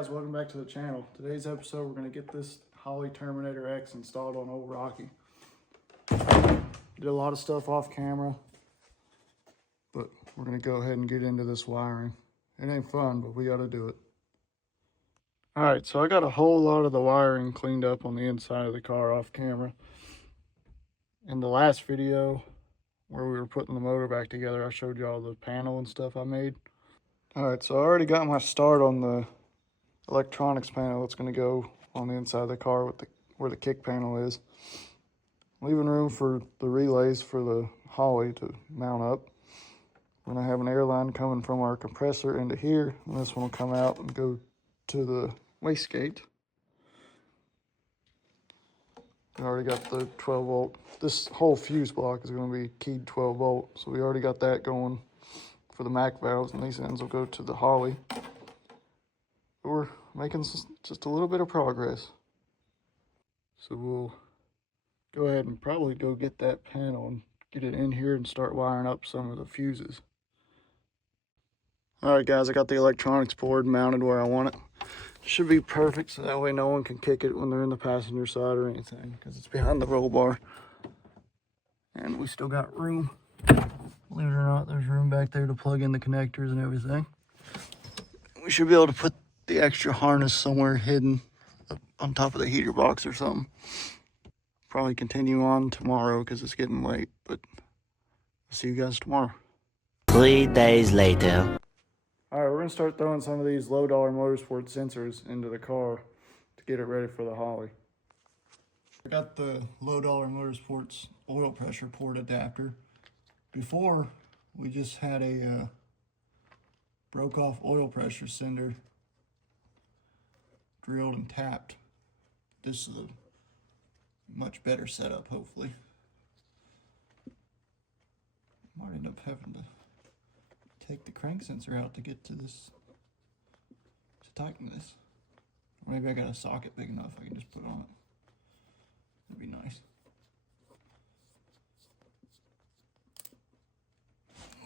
guys, welcome back to the channel. Today's episode, we're going to get this Holley Terminator X installed on old Rocky. Did a lot of stuff off camera, but we're going to go ahead and get into this wiring. It ain't fun, but we got to do it. Alright, so I got a whole lot of the wiring cleaned up on the inside of the car off camera. In the last video where we were putting the motor back together, I showed you all the panel and stuff I made. Alright, so I already got my start on the electronics panel that's going to go on the inside of the car with where the kick panel is. Leaving room for the relays for the Holley to mount up. We're going to have an air line coming from our compressor into here, and this one will come out and go to the wastegate. We already got the 12 volt. This whole fuse block is going to be keyed 12 volt, so we already got that going for the MAC valves, and these ends will go to the Holley. We're making just a little bit of progress. So we'll go ahead and probably go get that panel and get it in here and start wiring up some of the fuses. Alright guys, I got the electronics board mounted where I want it. Should be perfect, so that way no one can kick it when they're in the passenger side or anything, because it's behind the roll bar. And we still got room. Believe it or not, there's room back there to plug in the connectors and everything. We should be able to put the extra harness somewhere hidden up on top of the heater box or something. Probably continue on tomorrow because it's getting late, but I'll see you guys tomorrow. 3 days later. All right, we're gonna start throwing some of these low-dollar motorsport sensors into the car to get it ready for the Holley. I got the low-dollar motorsports oil pressure port adapter. Before, we just had a broke-off oil pressure sender drilled and tapped. This is a much better setup, hopefully. Might end up having to take the crank sensor out to get to this, to tighten this. Or maybe I got a socket big enough I can just put on it. That'd be nice.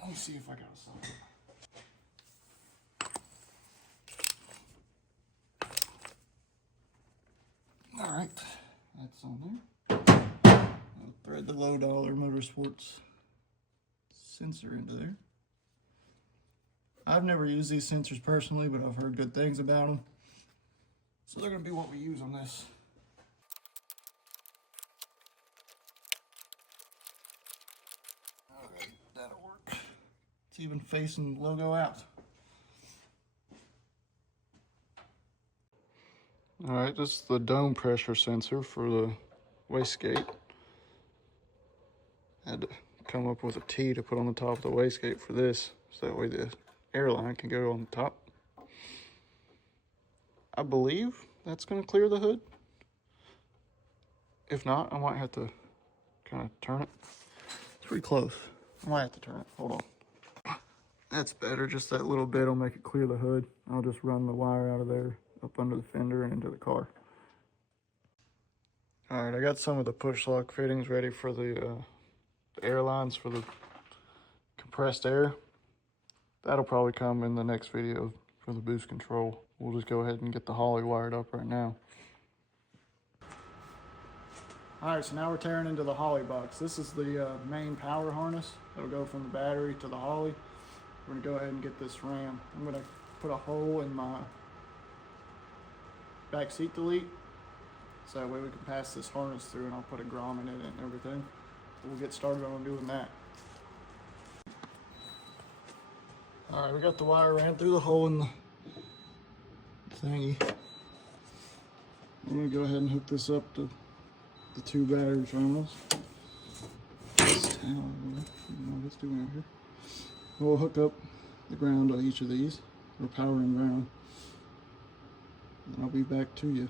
Let me see if I got a socket. Alright, that's on there. I'll thread the low dollar motorsports sensor into there. I've never used these sensors personally, but I've heard good things about them. So they're going to be what we use on this. Alright, that'll work. It's even facing the logo out. Alright, this is the dome pressure sensor for the wastegate. Had to come up with a T to put on the top of the wastegate for this, so that way the airline can go on the top. I believe that's going to clear the hood. If not, I might have to kind of turn it. It's pretty close. I might have to turn it. Hold on. That's better. Just that little bit will make it clear the hood. I'll just run the wire out of there, up under the fender and into the car. Alright, I got some of the push lock fittings ready for the air lines for the compressed air. That'll probably come in the next video for the boost control. We'll just go ahead and get the Holley wired up right now. Alright, so now we're tearing into the Holley box. This is the main power harness that'll go from the battery to the Holley. We're going to go ahead and get this ran. I'm going to put a hole in my back seat delete, so that way we can pass this harness through, and I'll put a grommet in it and everything. We'll get started on doing that. Alright, we got the wire ran through the hole in the thingy. I'm going to go ahead and hook this up to the two battery terminals. Let's do it here. We'll hook up the ground on each of these, or power and ground. And I'll be back to you.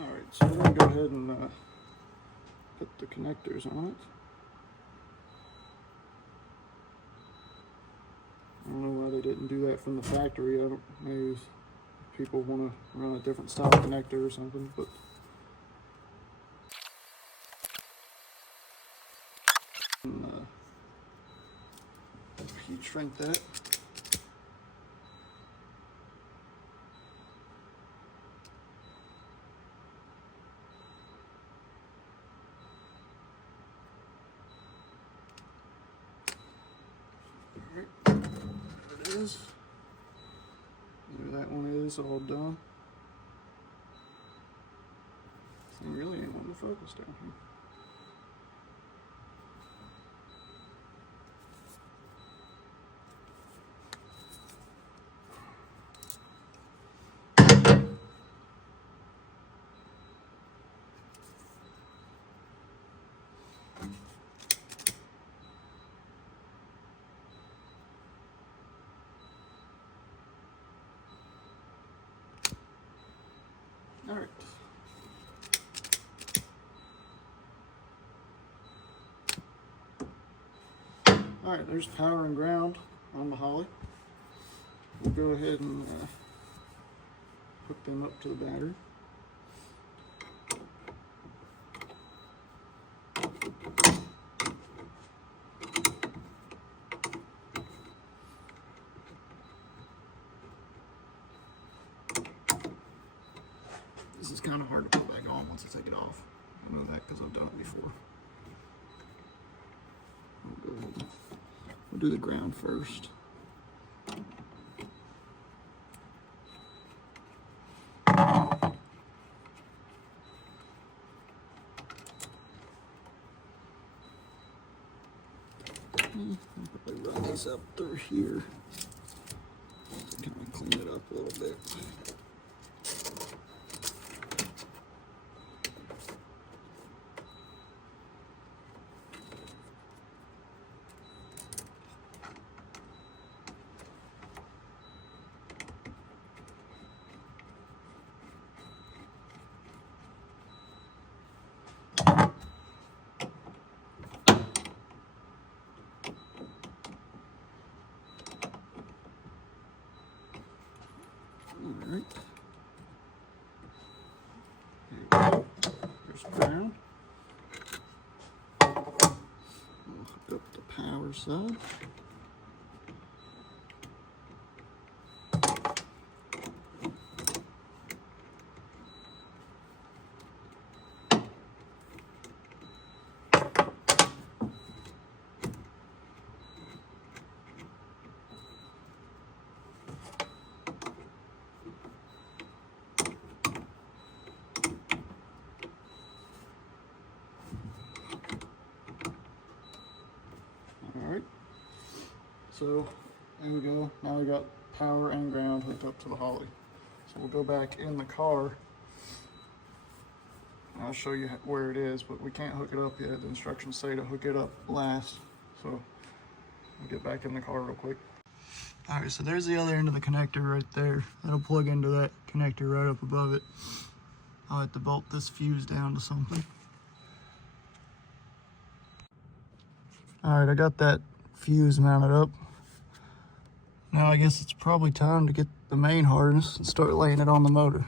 Alright, so we're going to go ahead and put the connectors on it. I don't know why they didn't do that from the factory. I don't, maybe people want to run a different style connector or something, but heat shrink that. is. There that one is all done. Thing really ain't wanting to focus down here. All right. All right, there's power and ground on the Holley. We'll go ahead and hook them up to the battery. This is kind of hard to put back on once I take it off. I know that because I've done it before. We'll go ahead and we'll do the ground first. I'll probably run this up through here. Kind of clean it up a little bit. All right. There we go. There's ground. We'll hook up the power side. Alright, so there we go. Now we got power and ground hooked up to the Holley. So we'll go back in the car and I'll show you where it is, but we can't hook it up yet. The instructions say to hook it up last. So we'll get back in the car real quick. Alright, so there's the other end of the connector right there. That'll plug into that connector right up above it. I'll have to bolt this fuse down to something. Alright, I got that fuse mounted up. Now I guess it's probably time to get the main harness and start laying it on the motor.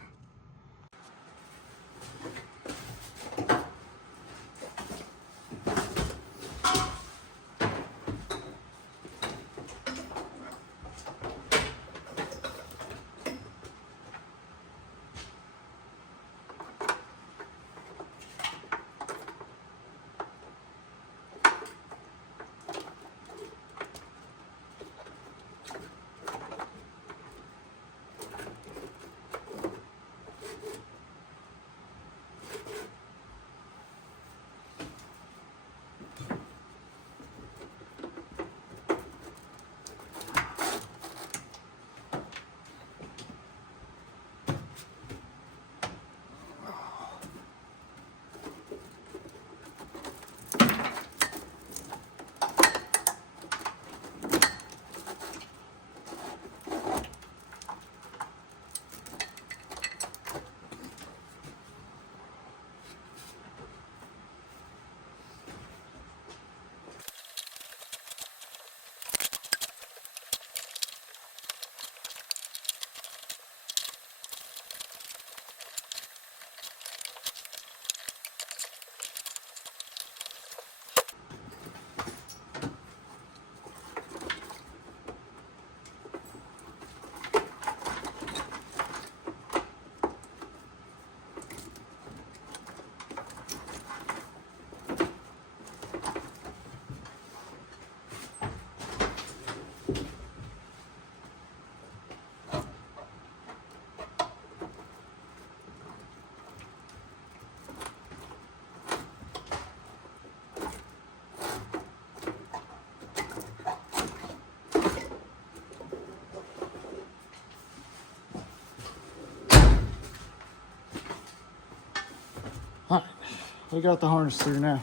we got the harness through now.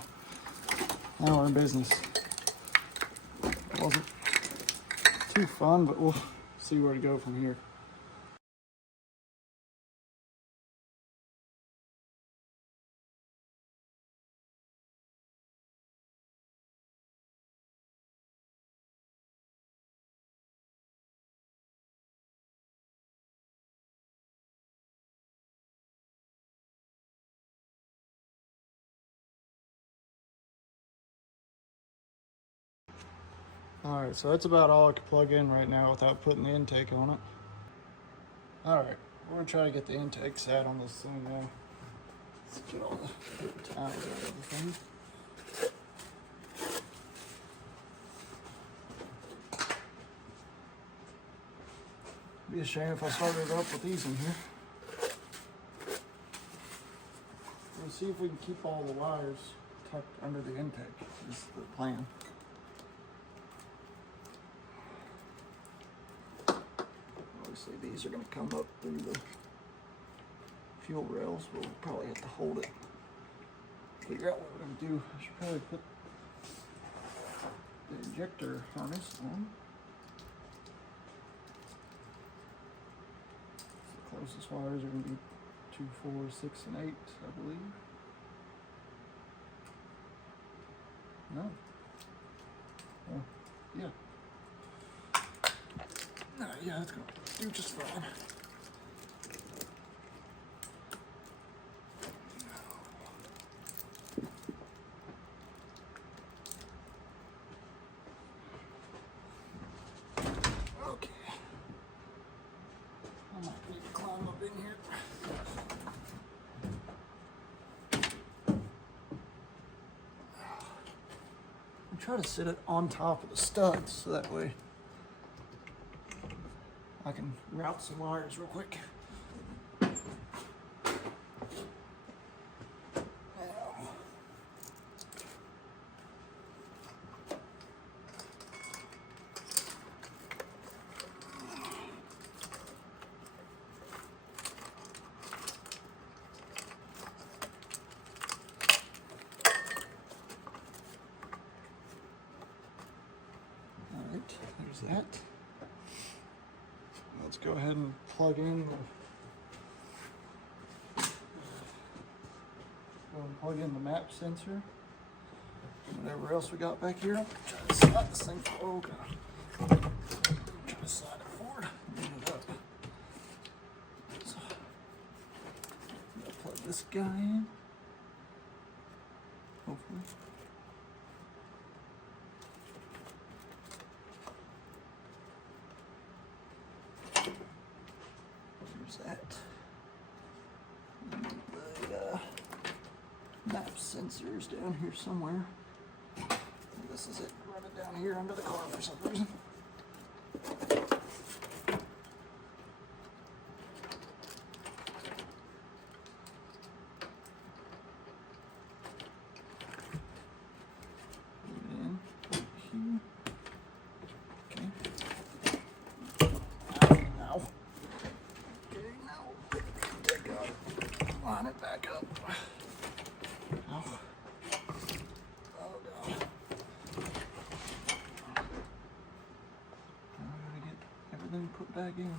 Now we're in business. Wasn't too fun, but we'll see where to go from here. All right, so that's about all I can plug in right now without putting the intake on it. All right, we're gonna try to get the intake set on this thing now. Let's get all the ties out of the thing. Be a shame if I started it up with these in here. We'll see if we can keep all the wires tucked under the intake. Is the plan. Obviously, these are going to come up through the fuel rails. We'll probably have to hold it. Figure out what we're going to do. I should probably put the injector harness on. The closest wires are going to be 2, 4, 6, and 8, I believe. No. Oh, yeah. No, yeah, that's going to do just fine. Okay. I might need to climb up in here. I try to sit it on top of the studs so that way I can route some wires real quick. There's that. Let's go ahead and plug in the map sensor. Whatever else we got back here. Try to slide this thing forward. Try to slide it forward. Move it up. So, I'm gonna plug this guy in. Hopefully. That. The map sensors down here somewhere. This is it, running down here under the car for some reason. Line it back up. Oh. Oh God. Now I gotta get everything put back in.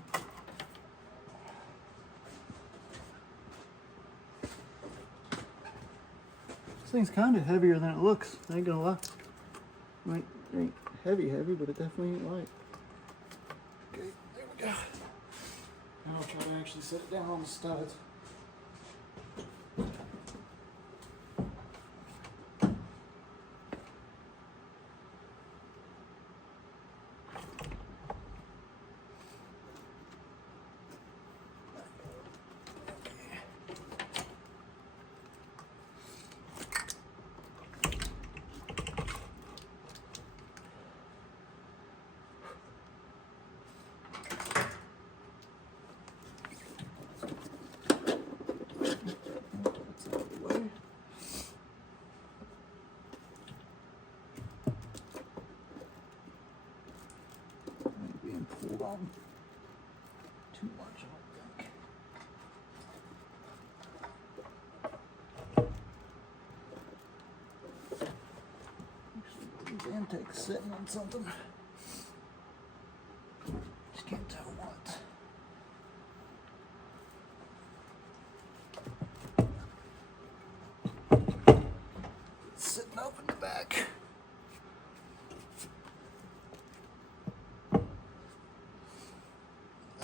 This thing's kind of heavier than it looks. I ain't gonna lie. It ain't heavy, but it definitely ain't light. Okay, there we go. Now I'll try to actually set it down on the studs. Pulled on too much, I don't think. like sitting on something. Just can't tell what. It's sitting up in the back.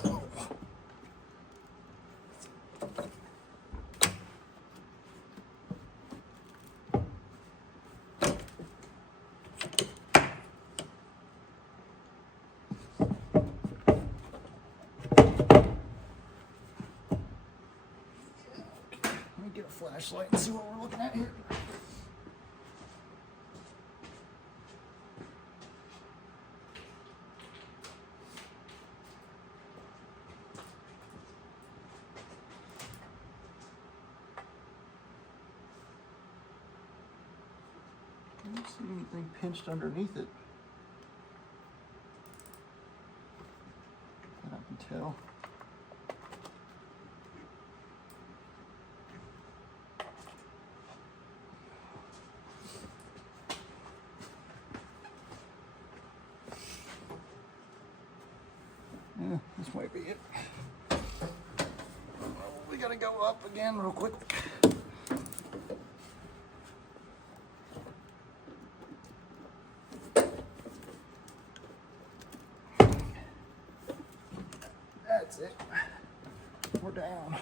Oh. Let me get a flashlight and see what we're looking at here. I don't see anything pinched underneath it. That I can tell. Yeah, this might be it. We gotta go up again real quick. That's it. We're down.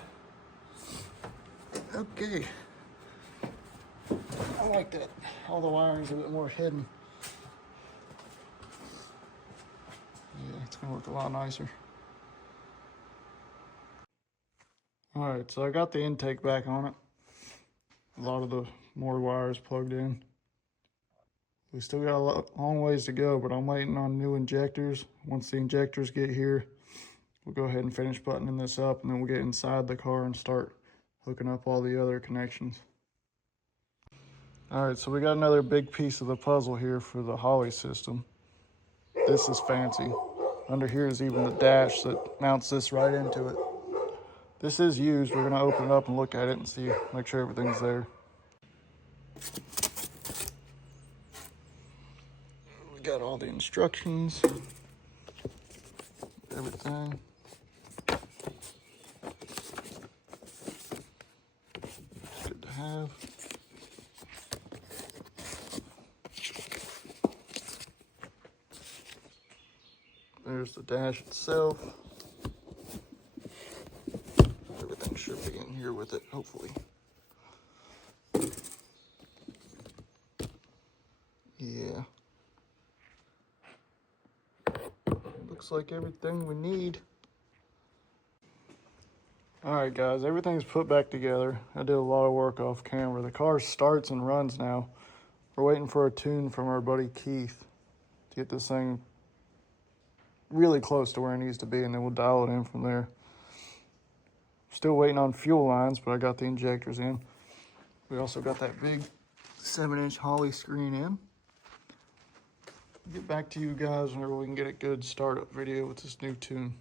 Okay. I like that. All the wiring's a bit more hidden. Yeah, it's gonna look a lot nicer. Alright, so I got the intake back on it. A lot of the more wires plugged in. We still got a long ways to go, but I'm waiting on new injectors. Once the injectors get here, we'll go ahead and finish buttoning this up, and then we'll get inside the car and start hooking up all the other connections. Alright, so we got another big piece of the puzzle here for the Holley system. This is fancy. Under here is even the dash that mounts this right into it. This is used. We're going to open it up and look at it and see, make sure everything's there. We got all the instructions, everything. It's good to have. There's the dash itself. Everything should be in here with it, hopefully. Yeah. Looks like everything we need. Alright guys, everything's put back together. I did a lot of work off camera. The car starts and runs now. We're waiting for a tune from our buddy Keith to get this thing really close to where it needs to be, and then we'll dial it in from there. Still waiting on fuel lines, but I got the injectors in. We also got that big 7-inch Holley screen in. Get back to you guys whenever we can get a good startup video with this new tune.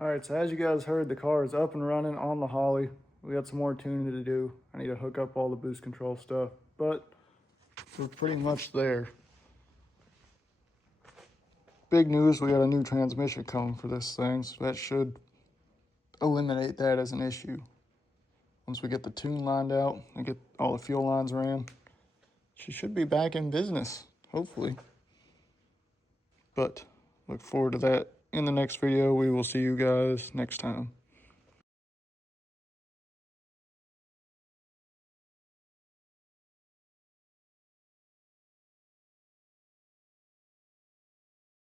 Alright, so as you guys heard, the car is up and running on the Holley. We got some more tuning to do. I need to hook up all the boost control stuff, but we're pretty much there. big news, we got a new transmission coming for this thing, so that should eliminate that as an issue. Once we get the tune lined out and get all the fuel lines ran, she should be back in business, hopefully. But look forward to that in the next video. We will see you guys next time.